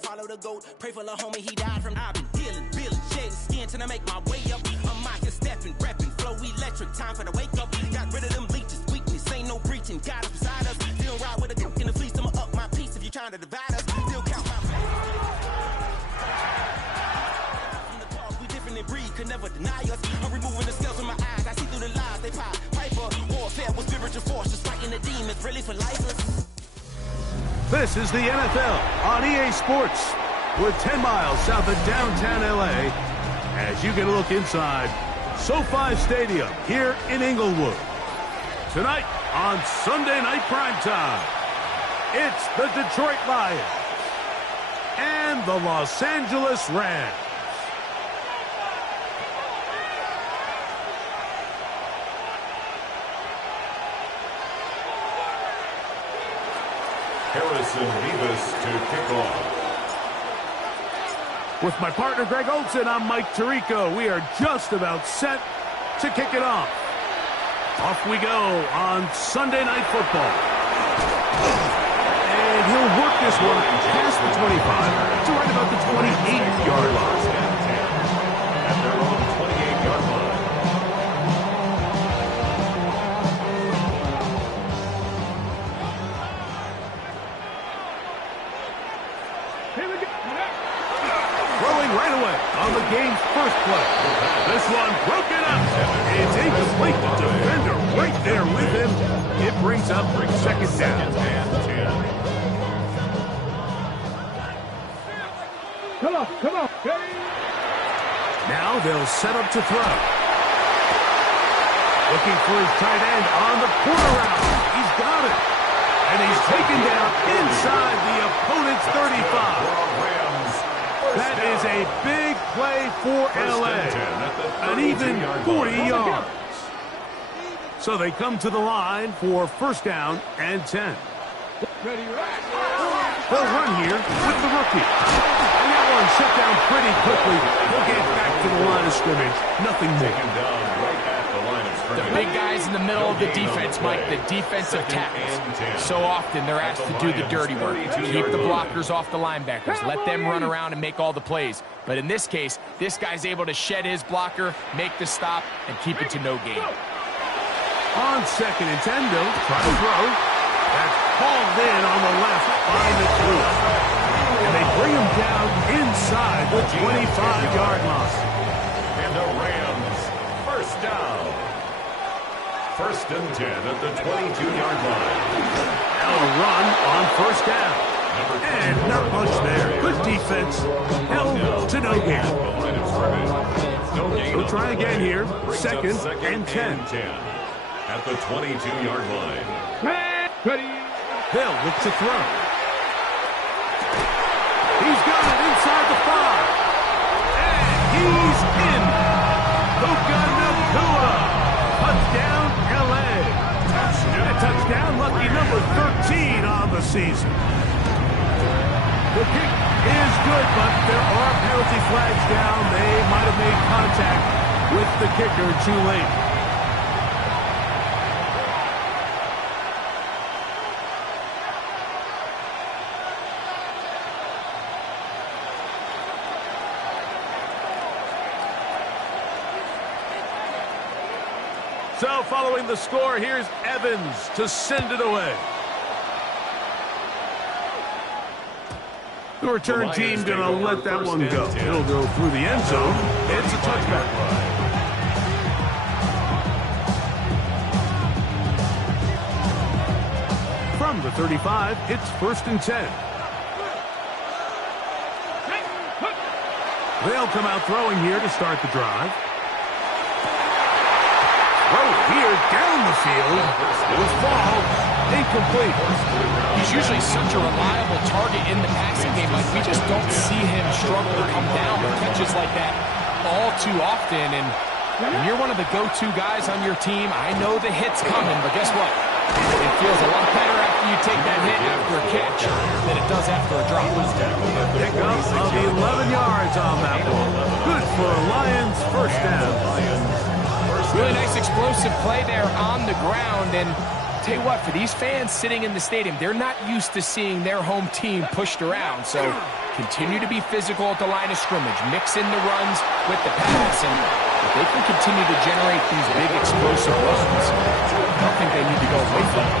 gon' follow the goat. Pray for the homie, he died from. I've been dealing, feeling, shedding skin till I make my way up. I'm mocking, stepping, repping, flow electric. Time for the wake up. Got rid of them leeches, weakness, ain't no breaching. God is beside us. Still ride with a cook in the fleece. I'ma up my piece if you trying to divide us. Still count my pay. From the cause, we different in breed, could never deny us. I'm removing the scales from my eyes. I see through the lies they pop. Piper, warfare with spiritual force, just fighting the demons, really for life. This is the NFL on EA Sports. We're 10 miles south of downtown LA as you get a look inside SoFi Stadium here in Inglewood. Tonight on Sunday Night Primetime, it's the Detroit Lions and the Los Angeles Rams. Harrison Mevis to kick off. With my partner Greg Olson, I'm Mike Tirico. We are just about set to kick it off. Off we go on Sunday Night Football. And he'll work this one past the 25 to right about the 28-yard line. At their own 28-yard line. Throwing right away on the game's first play. This one broken up. It's incomplete. The defender right there with him. It brings up second down. Come on. Now they'll set up to throw. Looking for his tight end on the corner route. He's got it. And he's taken down inside the opponent's 35. That is a big play for LA. An even 40 yards. So they come to the line for first down and 10. They'll run here with the rookie. And that one shut down pretty quickly. They'll get back to the line of scrimmage. Nothing more. The big guys in the middle of the defense, Mike, the defensive tackles. So often they're asked to do the dirty work. Keep the blockers off the linebackers. Let them run around and make all the plays. But in this case, this guy's able to shed his blocker, make the stop, and keep it to no gain. On second and 10, they'll try to throw. That's hauled in on the left by McCool. And they bring him down inside the 25-yard line. And the Rams, first down. First and 10 at the 22-yard line. Now a run on first down. And not much there. Good defense. Held to no gain. We'll try again here. Second and 10. At the 22-yard line. They'll look to throw. He's got it inside the 5. And he's in. Puka Nacua. Touchdown, LA. A touchdown, lucky number 13 on the season. The kick is good, but there are penalty flags down. They might have made contact with the kicker too late. So following the score, here's Evans to send it away. The return team going to let that one go. It'll go through the end zone. It's a touchback. From the 35, it's first and 10. They'll come out throwing here to start the drive. Throw here down the field. It was ball incomplete. He's usually such a reliable target in the passing game. Like, we just don't see him struggle to come down with catches like that all too often. And when you're one of the go-to guys on your team, I know the hit's coming, but guess what? It feels a lot better after you take that hit after a catch than it does after a drop. Pickup of 11 yards on that one. Good for Lions first down. Really nice explosive play there on the ground, and Tell you what, for these fans sitting in the stadium, they're not used to seeing their home team pushed around. So continue to be physical at the line of scrimmage. Mix in the runs with the pass. And if they can continue to generate these big explosive runs, I don't think they need to go away from it.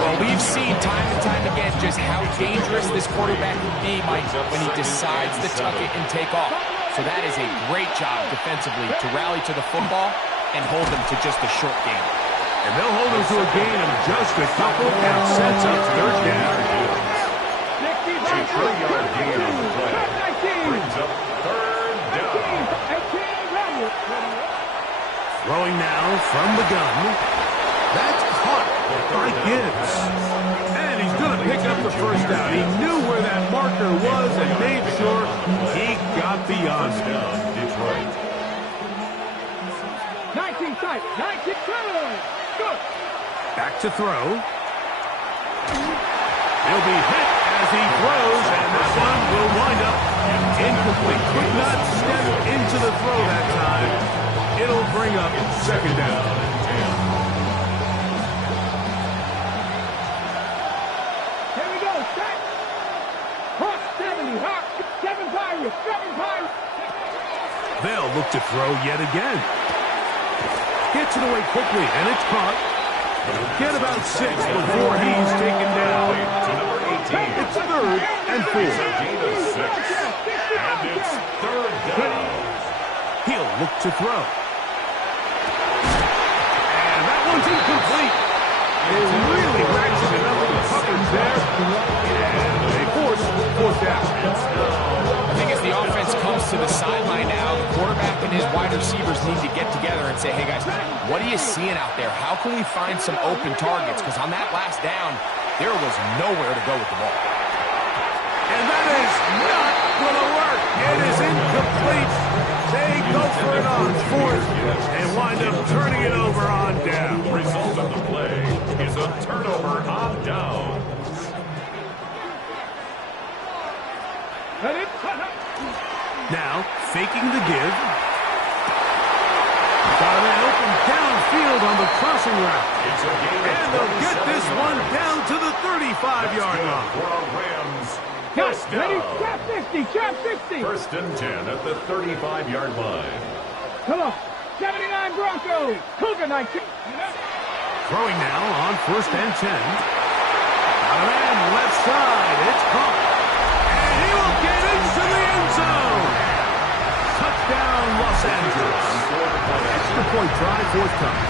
Well, we've seen time and time again just how dangerous this quarterback can be, Mike, when he decides to tuck it and take off. So that is a great job defensively to rally to the football and hold them to just a short game. And they'll hold them to a gain of just a couple and sets up third down. A 3-yard gain on the play brings up third down. Throwing now from the gun. That's caught by Gibbs. And he's going to pick up the first down. He knew where that marker was and made sure he got beyond it. Detroit. 19 tight, 19 good. Back to throw. He'll be hit as he throws, and this one will wind up incomplete. Could not step into the throw that time. It'll bring up second down. Here we go, set. Hawk 70, Hawk 7 Pirates, 7 Pirates. They'll look to throw yet again. Gets it away quickly, and it's caught. He'll get about 6 before he's taken down. It's third and 4. And it's third down. He'll look to throw. And that one's incomplete. They really ratcheted up the coverage there. And they force fourth down. I think as the offense comes to the sideline now, the quarterback and his wide receivers need to get together and say, hey guys, what are you seeing out there? How can we find some open targets? Because on that last down, there was nowhere to go with the ball. And that is not going to work. It is incomplete. They go for it on fourth and wind up turning it over on down. The result of the play is a turnover on down. Now, faking the give. Got a man open downfield on the crossing route. And they'll get this one down to the 35-yard line. Rams. Got First ready, down. trap 50, trap 60. First and 10 at the 35-yard line. Come on, 79 Broncos, Cougar 19. Throwing now on first and 10. Got a man left side. It's caught. And he will get into the end zone. Touchdown, Los Angeles. Extra point try, fourth time.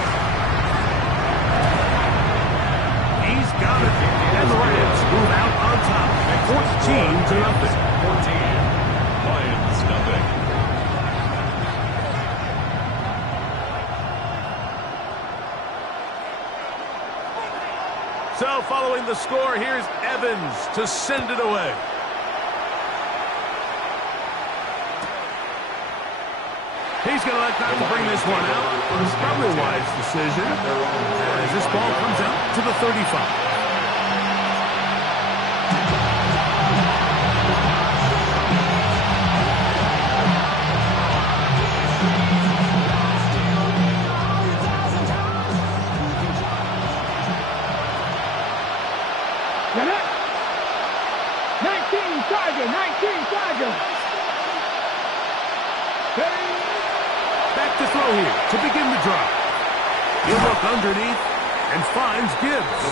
He's got it. And the Rams move out on top. 14-0. 14. Lions nothing. So following the score, here's Evans to send it away. He's going to let that bring this one out. It's probably a wise decision as this ball comes out to the 35. Back to throw here to begin the drive. He'll look underneath and finds Gibbs.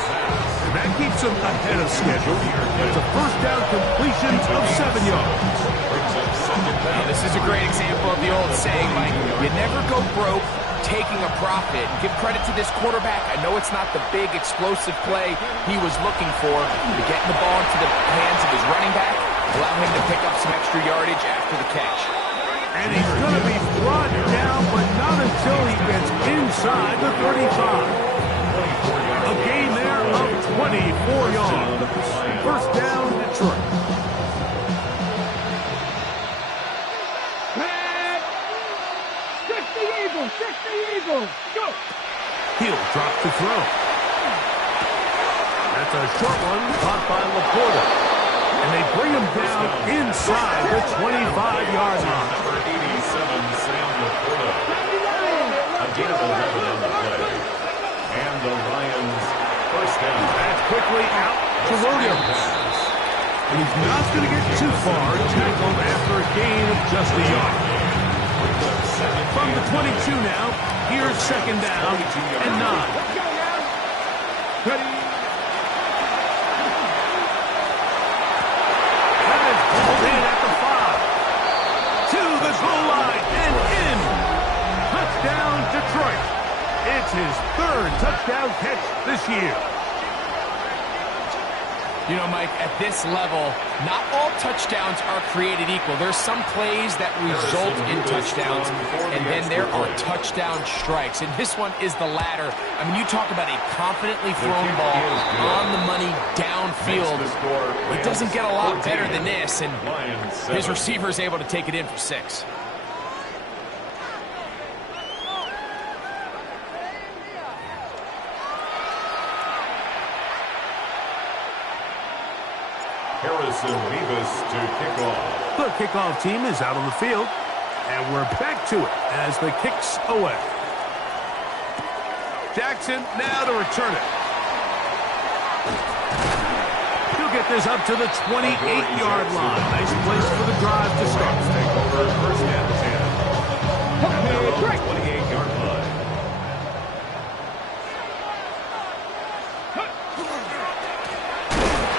And that keeps him ahead of schedule. It's a first down completion of 7 yards. Now, this is a great example of the old saying, Mike, you never go broke taking a profit. Give credit to this quarterback. I know it's not the big explosive play he was looking for, but getting the ball into the hands of his running back, allow him to pick up some extra yardage after the catch. And he's going to be brought down, but not until he gets inside the 35. A gain there of 24 yards. First down, Detroit. And 60 Eagles, 60 Eagles. Go. He'll drop the throw. That's a short one caught by Laporta. And they bring him down inside the 25-yard line. Number 87, Sam Laporta. A gain of 11 on the play. And the Lions directly out to Williams. And he's not going to get too far, tackled after a gain of just a yard. From the 22 now, here's second down and 9. Let's go now. Ready. That is pulled in at the 5. To the goal line and in. Touchdown, Detroit. It's his 3rd touchdown catch this year. You know, Mike, at this level, not all touchdowns are created equal. There's some plays that result in touchdowns, and then there are touchdown strikes. And this one is the latter. I mean, you talk about a confidently thrown ball on the money downfield. It doesn't get a lot better than this, and his receiver is able to take it in for 6. Harrison Mevis to kick off. The kickoff team is out on the field, and we're back to it as the kick's away. Jackson now to return it. He'll get this up to the 28-yard line. Nice place for the drive to start. Take over first and 10. 28-yard line.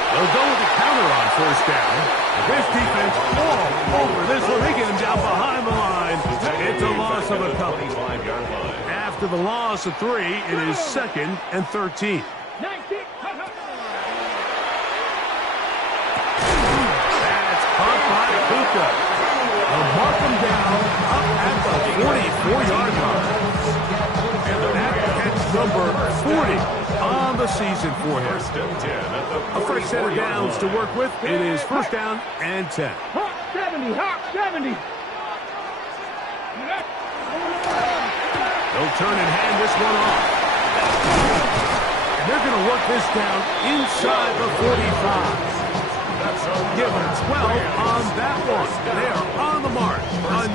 They'll go with the counter on first down. This defense all over this one. They get him down behind the line. It's a loss of a couple. 25-yard line. After the loss of 3, it is 2nd and 13. 19. That's caught by Puka. They'll mark him down up at the 44-yard line. And that catch number 40 on the season for him. First and 10 at the A fresh set of 44-yard downs to line. work with. It is first down and 10. Hawk 70. Hawk 70. They'll turn and hand this one off. And they're going to work this down inside the 45. Give them 12 on that one. They are on the mark.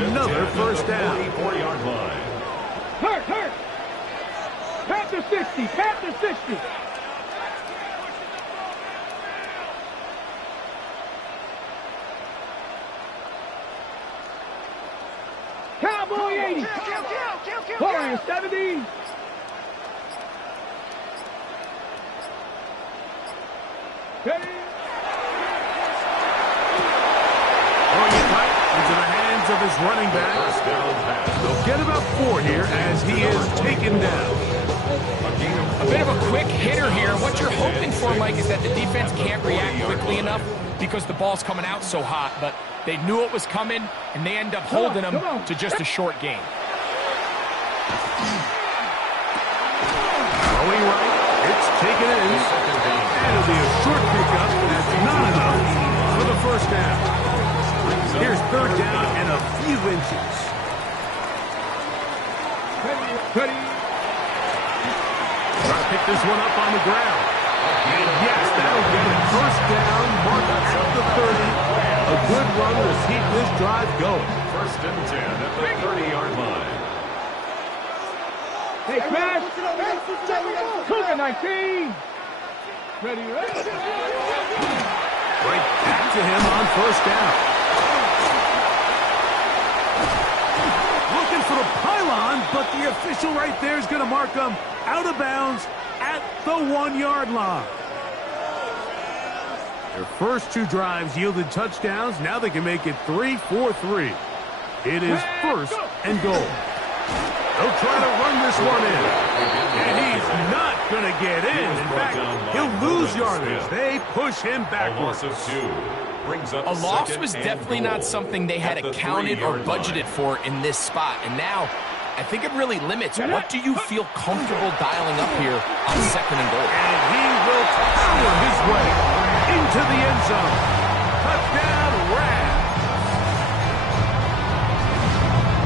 Another first down. 44-yard line. Hurt. Panther 60. Panther 60. Cowboy 80. Warrior 70. Ready. Throwing it right into the hands of his running back. First down pass. They'll get about 4 here as he is taken down. A bit of a quick hitter here. What you're hoping for, Mike, is that the defense can't react quickly enough because the ball's coming out so hot. But they knew it was coming, and they end up holding them to just a short gain. Throwing right. It's taken in. It'll be a short pickup. That's not enough for the first down. Here's third down and a few inches. Ready. Try to pick this one up on the ground. And yes, that'll get it. First down, mark at the 30. A good run to keep this drive going. First and 10 at the 30-yard line. Hey, smash. Cougar 19. Ready. Right back to him on first down. Looking for the pylon, but the official right there is going to mark him out of bounds at the 1-yard line. Their first 2 drives yielded touchdowns. Now they can make it 3-4-3. It is first and goal. They'll try to run this one in. And he's not going to get in. In fact, he'll lose yardage. They push him A backwards. loss of 2. Brings up A loss second was and definitely goal. not something they had At the accounted or 3-yard line. budgeted for in this spot. And now, I think it really limits what do you feel comfortable dialing up here on second and goal. And he will power his way into the end zone. Touchdown, Rams.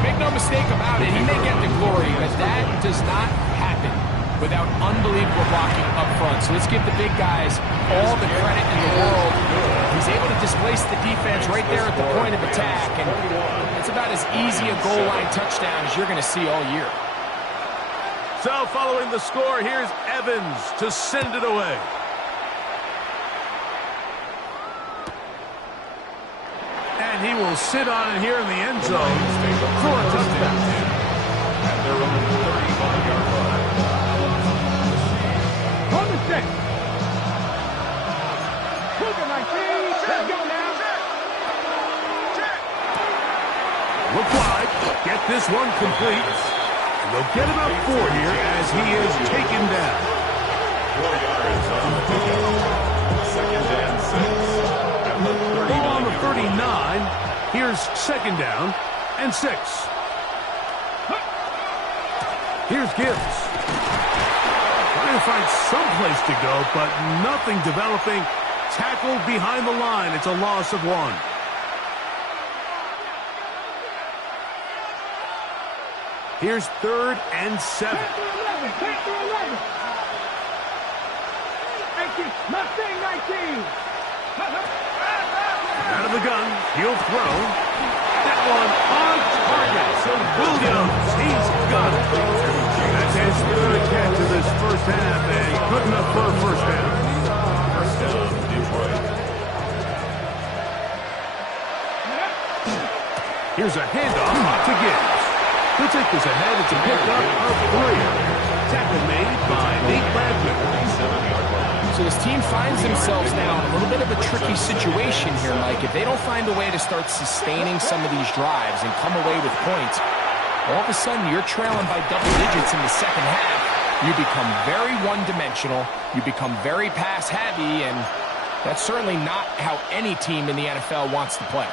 Make no mistake about it, he may get the glory, but that does not happen without unbelievable blocking up front. So let's give the big guys all the credit in the world. He's able to displace the defense right there at the point of attack, and it's about as easy a goal line touchdown as you're going to see all year. So following the score, here's Evans to send it away. And he will sit on it here in the end zone for a touchdown. At their own 35-yard line. On the set. Cougar 19. Let's go now. Look wide. Get this one complete. And they'll get about 4 here as he is taken down. 4 yards on the pickup. Second and 6. At the 39. Ball on the 39. Here's second down and 6. Here's Gibbs. Trying to find some place to go, but nothing developing. Tackled behind the line. It's a loss of 1. Here's third and 7. Back to 11. Mustang 19. Out of the gun, he'll throw. That one on target. So Williams, he's got it. That's his third catch of this first half, and good enough for a first down. First down, Detroit. Here's a handoff to Gibbs. He'll take this ahead. It's a pickup of 3. Tackle made by Nate Bradley. 37-yard line. So this team finds themselves now in a little bit of a tricky situation here, Mike. If they don't find a way to start sustaining some of these drives and come away with points, all of a sudden you're trailing by double digits in the second half. You become very one-dimensional. You become very pass-heavy, and that's certainly not how any team in the NFL wants to play.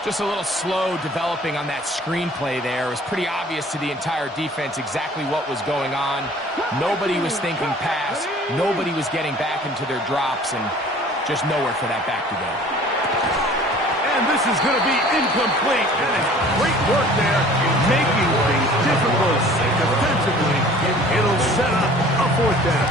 Just a little slow developing on that screenplay there. It was pretty obvious to the entire defense exactly what was going on. Nobody was thinking pass. Nobody was getting back into their drops, and just nowhere for that back to go. And this is going to be incomplete. And great work there, making things difficult defensively. It'll set up a 4th down.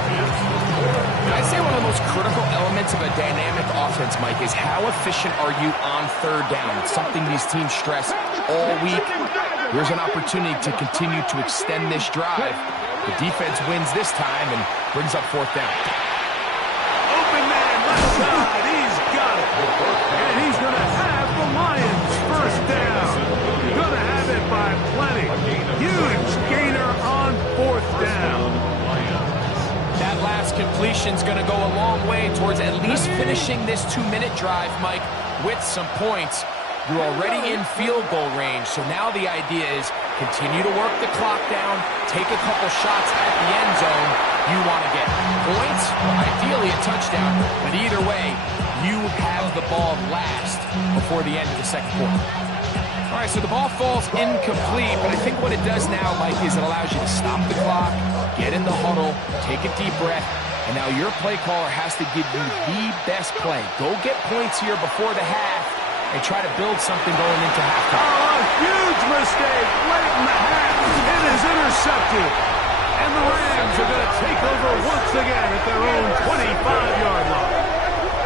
I'd say one of the most critical elements of a dynamic offense, Mike, is how efficient are you on 3rd down? It's something these teams stress all week. Here's an opportunity to continue to extend this drive. The defense wins this time and brings up 4th down. Open man, left side, he's got it. And he's going to have the Lions first down. Going to have it by plenty. Huge gainer on 4th down. That last completion's going to go a long way towards at least finishing this 2-minute drive, Mike, with some points. You're already in field goal range, so now the idea is continue to work the clock down, take a couple shots at the end zone. You want to get points, or ideally a touchdown, but either way, you have the ball last before the end of the second quarter. All right, so the ball falls incomplete, but I think what it does now, Mike, is it allows you to stop the clock, get in the huddle, take a deep breath, and now your play caller has to give you the best play. Go get points here before the half and try to build something going into halftime. Oh, a huge mistake late in the half. It is intercepted. And the Rams are going to take over once again at their own 25-yard line.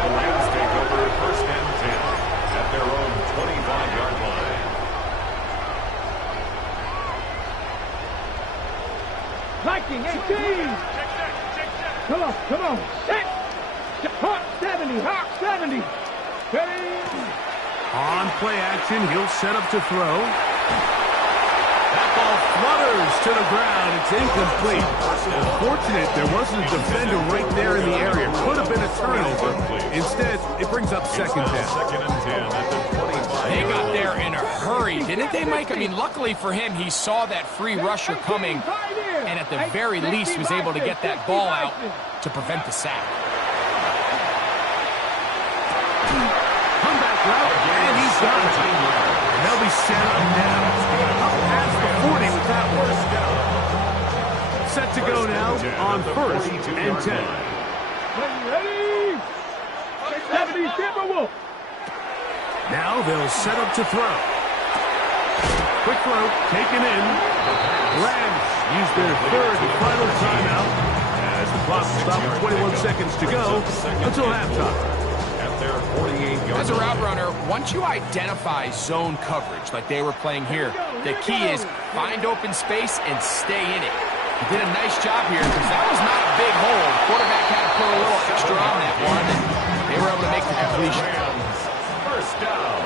The Rams take over first and 10 at their own 25-yard line. Viking 18. Come on. Set. Hawk 70. Hawk 70. Ready. On play action, he'll set up to throw. That ball flutters to the ground. It's incomplete. Unfortunate there wasn't a defender right there in the area. Could have been a turnover. Instead, it brings up second down. Second and 10 at the 25. They got there in a hurry, didn't they, Mike? I mean, luckily for him, he saw that free rusher coming, and at the very least was able to get that ball out to prevent the sack. Comeback route, and he's got it. And they'll be set up now. Up past the 40 with that one. Set to go now on first and 10. Ready. 70 Timberwolves. Now they'll set up to throw. Quick throw, taken in. Rams use their third and final timeout as the clock stops 21 seconds to go until halftime. As a route runner, once you identify zone coverage like they were playing here, the key is find open space and stay in it. He did a nice job here because that was not a big hole. The quarterback had to put a little extra on that one, and they were able to make the completion. First down.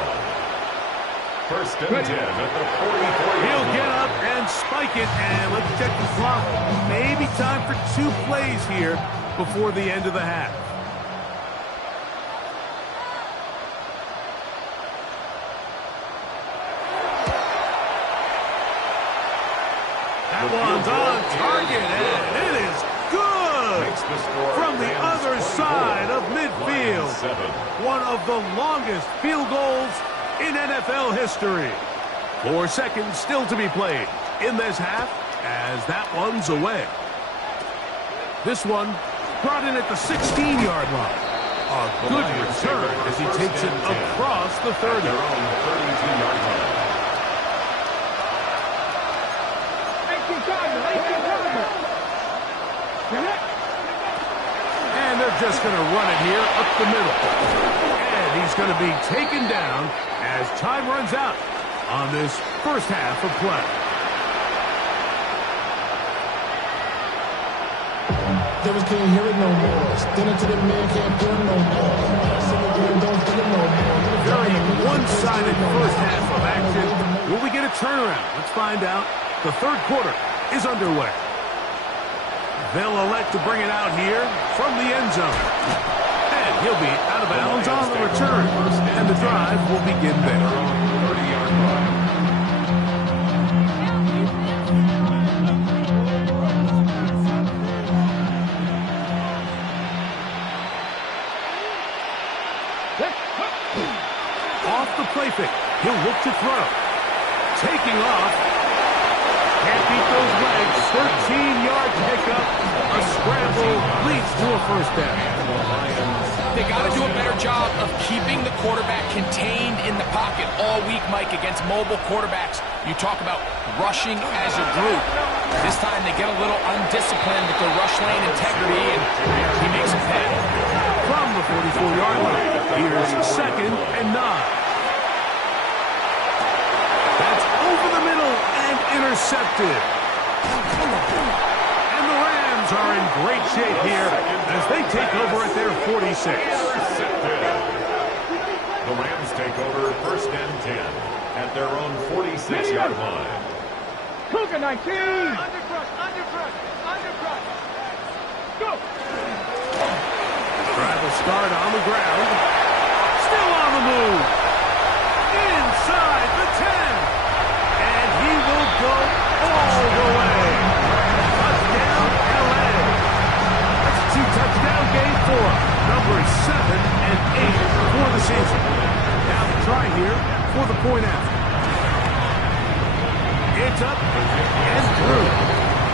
First and 10 at the 44. He'll get up and spike it, and let's check the clock. Maybe time for 2 plays here before the end of the half. That one's on target, and it is good from the other side of midfield. One of the longest field goals in NFL history. 4 seconds still to be played in this half as that one's away. This one brought in at the 16-yard line. A good return as he takes it across the 30. Their own 32-yard line. And they're just going to run it here up the middle. And he's going to be taken down as time runs out on this first half of play. Devils can't hear it no more. Stand up to the man, can't do it no more. Don't feel it no more. Very one-sided first half of action. Will we get a turnaround? Let's find out. The third quarter is underway. They'll elect to bring it out here from the end zone. And he'll be out of bounds on the return. And the drive will begin there. 30-yard line. Off the play fake. He'll look to throw. Taking off. Can't beat those legs. 13-yard pickup. A scramble leads to a first down. They got to do a better job of keeping the quarterback contained in the pocket all week, Mike, against mobile quarterbacks. You talk about rushing as a group. This time they get a little undisciplined with their rush lane integrity, and he makes a pay. From the 44-yard line, here's 2nd and 9. That's over the middle and intercepted. And the Rams are in great shape here as they take over at their 46. The Rams take over 1st and 10 at their own 46-yard line. Cougar 19. Undercrush. Go. Drive will start on the ground. Still on the move. Inside the 10. And he will go all the way. Touchdown, LA. That's a 2-touchdown game for him. Numbers 7 and 8 for the season. Now the try here for the point after. It's up and through.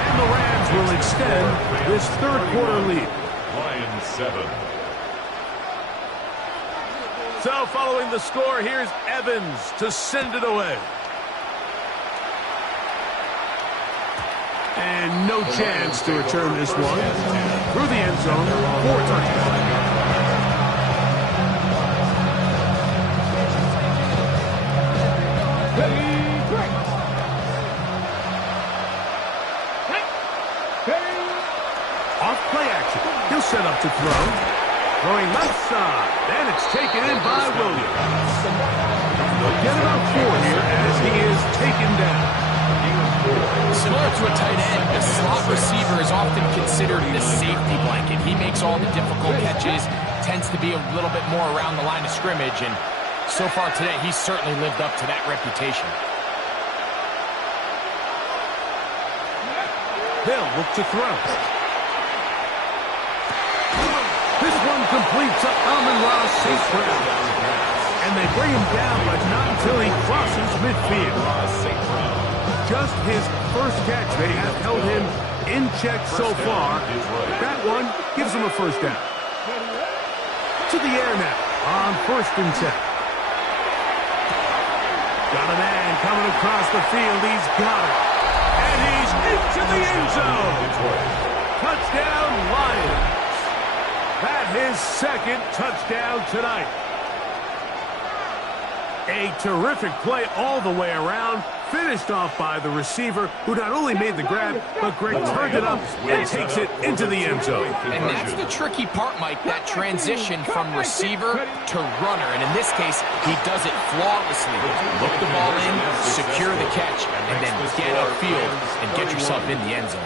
And the Rams will extend this third quarter lead. Lions 7. So following the score, here's Evans to send it away. And no chance to return this one. Through the end zone, 4 touchdowns. Off play action. He'll set up to throw. Throwing left side. And it's taken in by Williams. They'll get about 4 here as he is taken down. Similar to a tight end, the slot receiver is often considered the safety blanket. He makes all the difficult catches, tends to be a little bit more around the line of scrimmage, and so far today, he's certainly lived up to that reputation. They'll look to throw. This one completes to Amon-Ra St. Brown. And they bring him down, but not until he crosses midfield. Just his first catch. They have held him in check so far. That one gives him a first down. To the air now on 1st and 10. Got a man coming across the field. He's got it. And he's into the end zone. Touchdown, Lions. That his 2nd touchdown tonight. A terrific play all the way around Finished off by the receiver, who not only made the grab, but Greg turned it up and takes it into the end zone. And that's the tricky part, Mike, that transition from receiver to runner. And in this case, he does it flawlessly. Look the ball in, secure the catch, and then get upfield and get yourself in the end zone.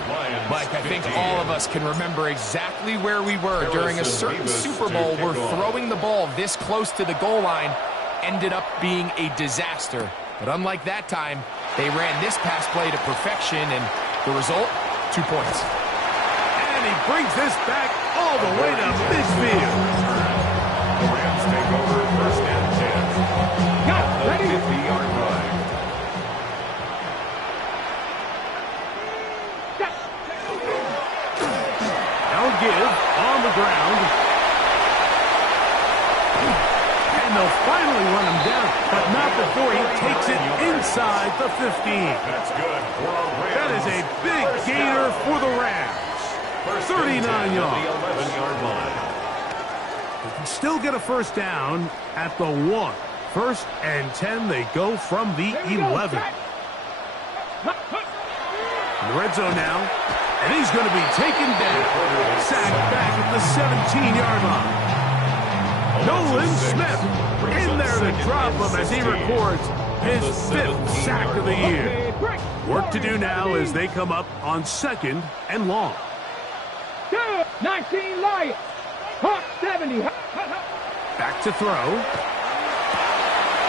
Mike, I think all of us can remember exactly where we were during a certain Super Bowl where throwing the ball this close to the goal line ended up being a disaster. But unlike that time, they ran this pass play to perfection, and the result, 2 points. And he brings this back all the way to midfield. The Rams take over 1st and 10. Got The ready. 50-yard line. Now give on the ground. And they'll finally run him down, but not before he takes it inside the 15. That's good for a Rams. That is a big gainer for the Rams. 39 yards. The 11-yard line. They can still get a first down at the 1. 1st and 10, they go from the 11. In the red zone now, and he's going to be taken down. Sacked back at the 17-yard line. Nolan Smith in there to drop him as he records his 5th sack of the year. Work to do now as they come up on 2nd and long. 19 Lions. Hawk 70. Back to throw.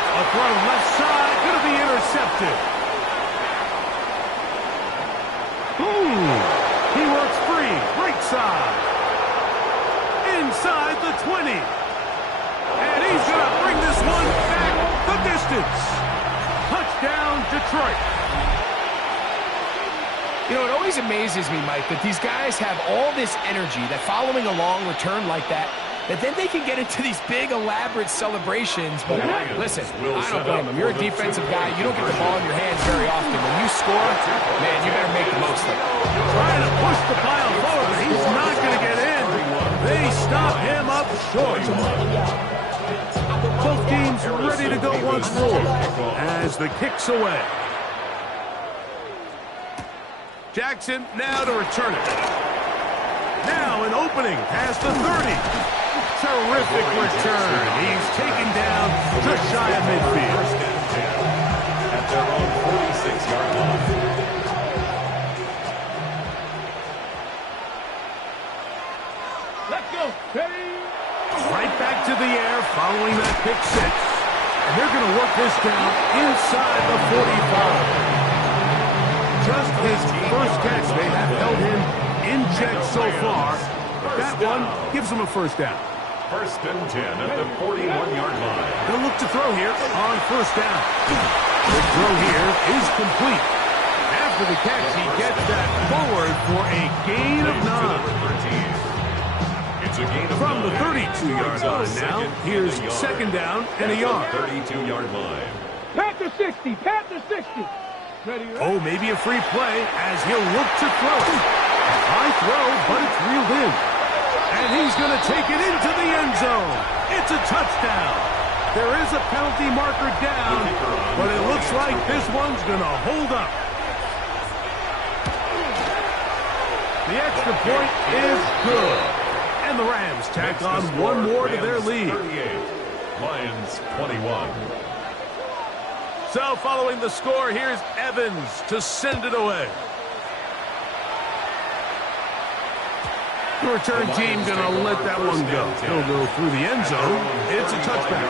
A throw left side, going to be intercepted. He works free, right side. Inside the 20. And he's going to bring this one back the distance. Touchdown, Detroit. You know, it always amazes me, Mike, that these guys have all this energy, that following a long return like that then they can get into these big, elaborate celebrations. But listen, I don't blame them. You're a defensive guy. You don't get the ball in your hands very often. When you score, man, you better make the most of it. Trying to push the pile forward. He's not going to get in. They stop him up short. Both teams ready to go once more as the kick's away. Jackson now to return it. Now an opening past the 30. Terrific return. He's taken down just shy of midfield. 1st and 10 at their own 46-yard line. Let's go. Ready. Right back to the air following that pick 6. And they're going to work this down inside the 45. Just his first catch. They have held him in check so far. But that one gives him a first down. 1st and 10 at the 41-yard line. They'll look to throw here on first down. The throw here is complete. After the catch, he gets that forward for a gain of 9. It's a gain of From the 9. 32-yard line now, here's 2nd down and a yard. 32-yard line. Panther 60. Panther 60. Ready. Oh, maybe a free play as he'll look to throw it. High throw, but it's reeled in. And he's going to take it into the end zone. It's a touchdown. There is a penalty marker down, but it looks like this one's going to hold up. The extra point is good. And the Rams tack on one more to their lead. 38, Lions 21. So following the score, here's Evans to send it away. The return team going to let that one go. He'll go through the end zone. It's a touchback.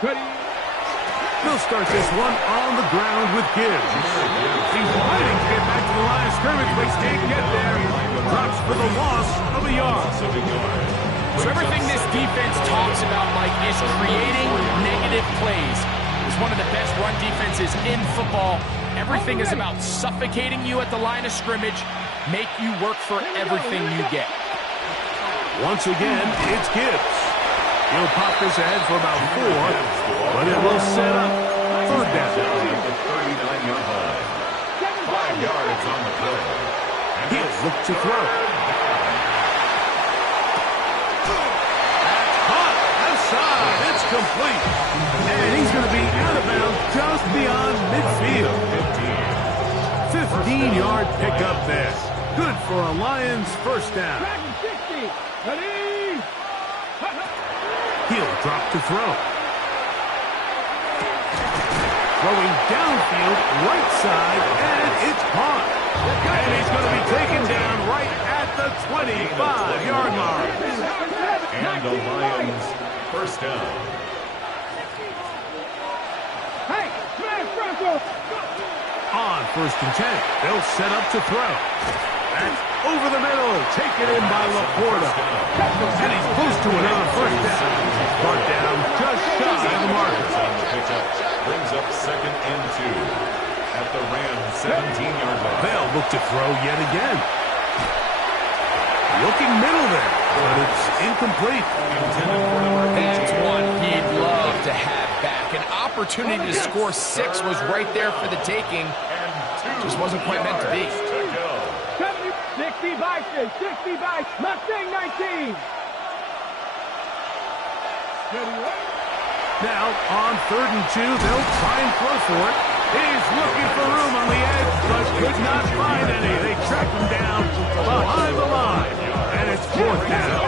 Ready. They'll start this one on the ground with Gibbs. He's fighting to get back to the line of scrimmage, but he can't get there. Drops for the loss of a yard. So everything this defense talks about, Mike, is creating negative plays. It's one of the best run defenses in football. Everything is about suffocating you at the line of scrimmage, make you work for everything you get. Once again, it's Gibbs. He'll pop this ahead for about 4, but it will set up 3rd down. At the 39-yard line. 5 yards on the play. He'll look to throw. complete. And he's going to be out of bounds just beyond midfield. 15-yard pickup there. Good for a Lions first down. 60. Ready? He'll drop to throw. Throwing downfield, right side, and it's caught. And he's going to be taken down right at the 25-yard line. And the Lions first down. Hey, smash Bronco. On 1st and 10, they'll set up to throw. That's over the middle, taken in by Laporta. And he's close to another first down. Brought down just shy of the marker. On the pickup, brings up 2nd and 2 at the Rams 17-yard line. They'll look to throw yet again. Looking middle there, but it's incomplete. That's one he'd love to have back. An opportunity to score 6 was right there for the taking. Just wasn't quite meant to be. 60 by Mustang 19. Now, on 3rd and 2, they'll try and throw for it. He's looking for room on the edge, but could not find any. They track him down behind the line, and it's 4th down.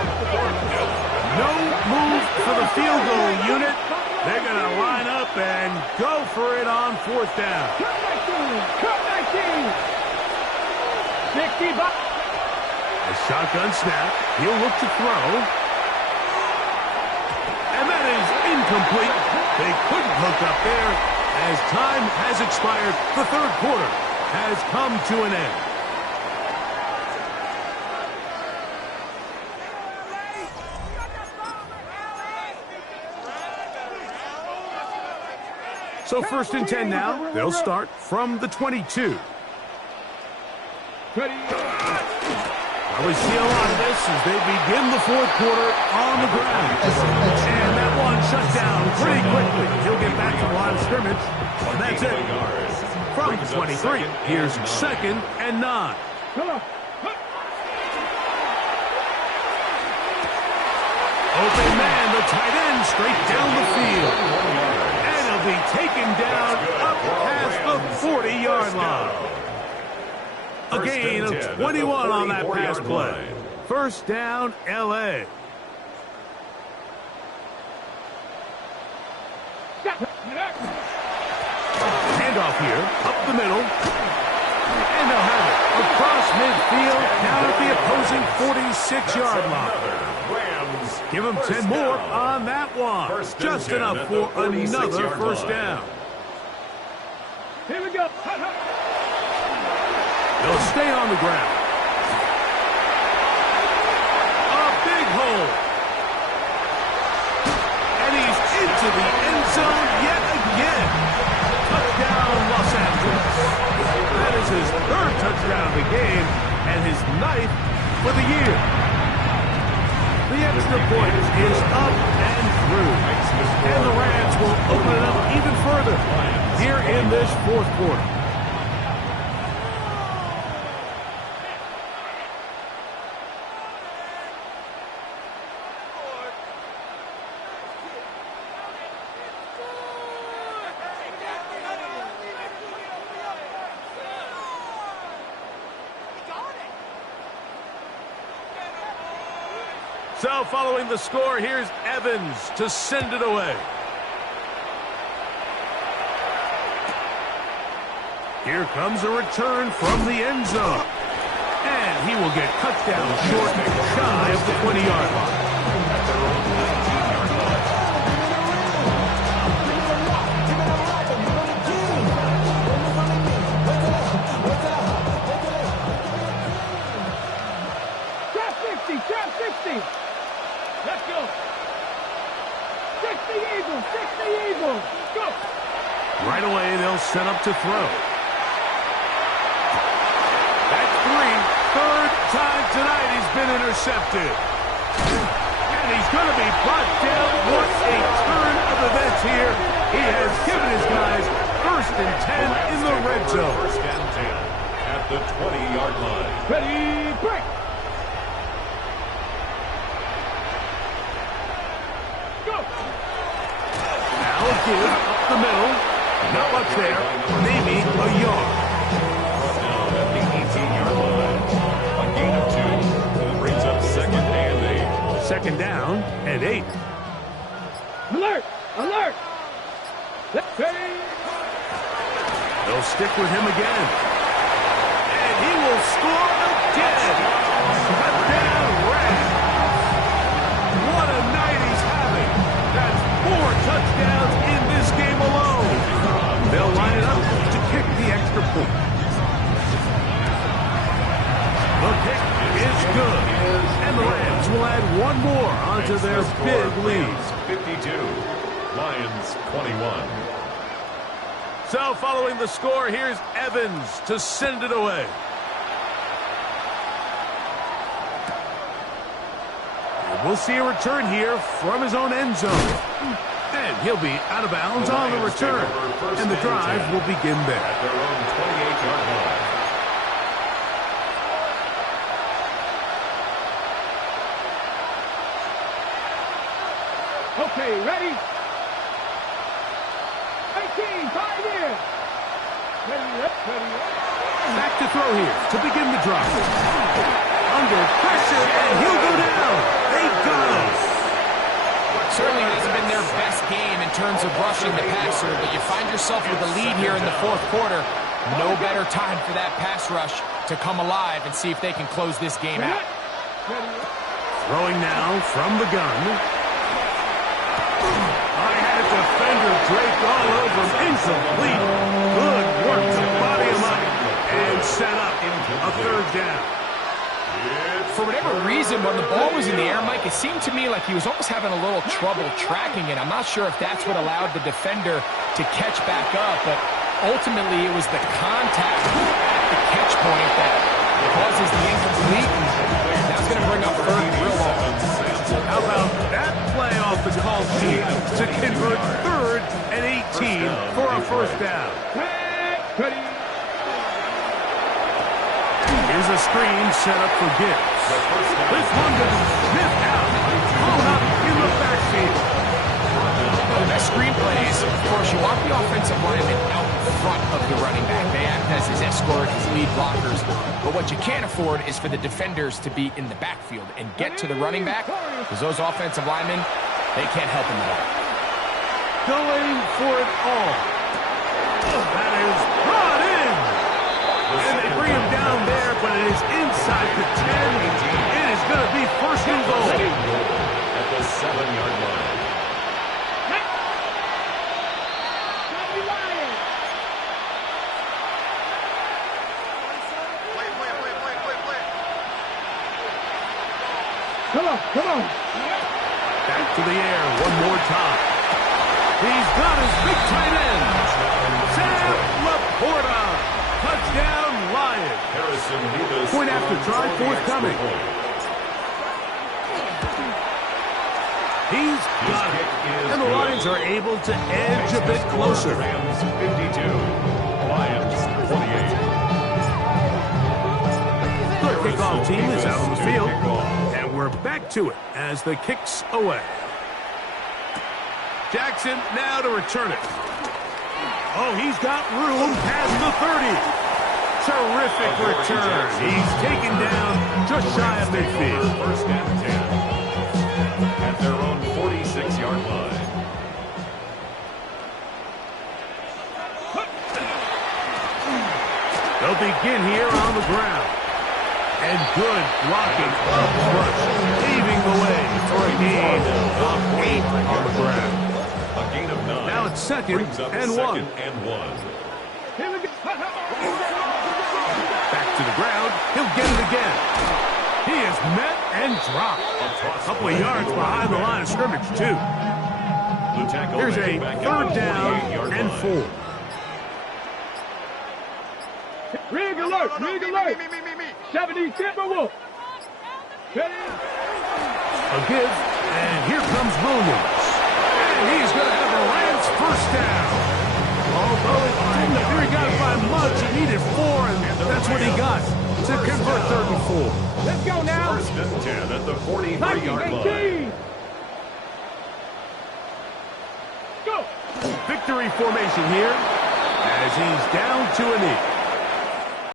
No move for the field goal unit. They're going to line up and go for it on 4th down. Cut 19. 60 by. A shotgun snap. He'll look to throw. And that is incomplete. They couldn't hook up there as time has expired. The 3rd quarter has come to an end. So 1st and 10 now. They'll start from the 22. Ready? Well, we see a lot of this as they begin the 4th quarter on the ground. And that one shut down pretty quickly. He'll get back to the line of scrimmage. And that's it. From the 23, here's 2nd and 9. Open man, the tight end, straight down the field. And he'll be taken down up past the 40-yard line. A gain of 21 on that pass play. First down, L.A. Handoff here, up the middle. And they'll have it across midfield, down at the opposing 46-yard line. Give them 10 more on that one. Just enough for another first down. Here we go. They'll stay on the ground. A big hole. And he's into the end zone yet again. Touchdown, Los Angeles. That is his 3rd touchdown of the game and his 9th for the year. The extra point is up and through. And the Rams will open it up even further here in this 4th quarter. So following the score, here's Evans to send it away. Here comes a return from the end zone. And he will get cut down short, shy of the 20-yard line. Trap 60. Let's go. 60 Eagles. Go. Right away, they'll set up to throw. That's 3rd time tonight he's been intercepted. And he's going to be brought down. What a turn of events here. He has given his guys 1st and 10 in the red zone. 1st and 10 at the 20-yard line. Ready, break. give up the middle. Not much there. Maybe a yard. Now at the 18-yard line. A gain of 2. Brings up 2nd and 8. Second down and 8. Alert! Alert! Ready! They'll stick with him again. And he will score again. Touchdown, Rams. What a night he's having. That's 4 touchdowns in this game alone. They'll line it up to kick the extra point. The kick is good. And the Rams will add one more onto their big lead. 52. Lions 21. So following the score, here's Evans to send it away. And we'll see a return here from his own end zone. And he'll be out of bounds on the return. And the drive will begin there. At their own 28-yard line. Okay, ready? 18, 5 years. Ready. Back to throw here to begin the drive. Under pressure, and he'll go down. They got him. Certainly hasn't been their best game in terms of rushing the passer, but you find yourself with a lead here in the fourth quarter. No better time for that pass rush to come alive and see if they can close this game out. Throwing now from the gun. I had a defender draped all over him. Incomplete. Good work to body him up and set up a third down. For whatever reason, when the ball was in the air, Mike, it seemed to me like he was almost having a little trouble tracking it. I'm not sure if that's what allowed the defender to catch back up, but ultimately it was the contact at the catch point that causes the incomplete. That's going to bring up third and real long. How about that play off the call sheet to convert 3rd and 18 for a first down? Ready. Here's a screen set up for Gibbs. This one goes Smith out. Thrown up in the backfield. Well, the best screen plays, of course, you want the offensive lineman out in front of the running back. They act as his escort, his lead blockers. But what you can't afford is for the defenders to be in the backfield and get to the running back, because those offensive linemen, they can't help him at all. Going for it all. That is brought in. And they bring him down there, but it is inside the 10. It is going to be first and goal. At the 7-yard line. Come on. Back to the air one more time. He's got his big tight end. Sam Laporta. Touchdown, Lions. Harrison Davis. Point after try forthcoming. He's got it. And the Lions are able to edge a bit closer. Rams 52. Lions 48. The kickoff team is out on the field. And we're back to it as the kick's away. Jackson now to return it. Oh, he's got room past the 30. Terrific return. He's taken down just shy of midfield. First and 10. At their own 46-yard line. They'll begin here on the ground. And good blocking up front, paving the way for a gain of 8 on the ground. A gain of 9. Now it's second Brings up and 1. second and 1. Back to the ground. He'll get it again. He is met and dropped. A couple of yards behind the line of scrimmage, too. The tackle Here's a back at third the down 48-yard and line. 4. Rig alert. 70 Timberwolf. A give, and here comes Williams. And he's going to have the Rams first down. Although it didn't appear he got by much, he needed 4, and that's what he got to convert 3rd and 4. Let's go now. First and 10 at the 43-yard line. Go. victory formation here as he's down to a knee.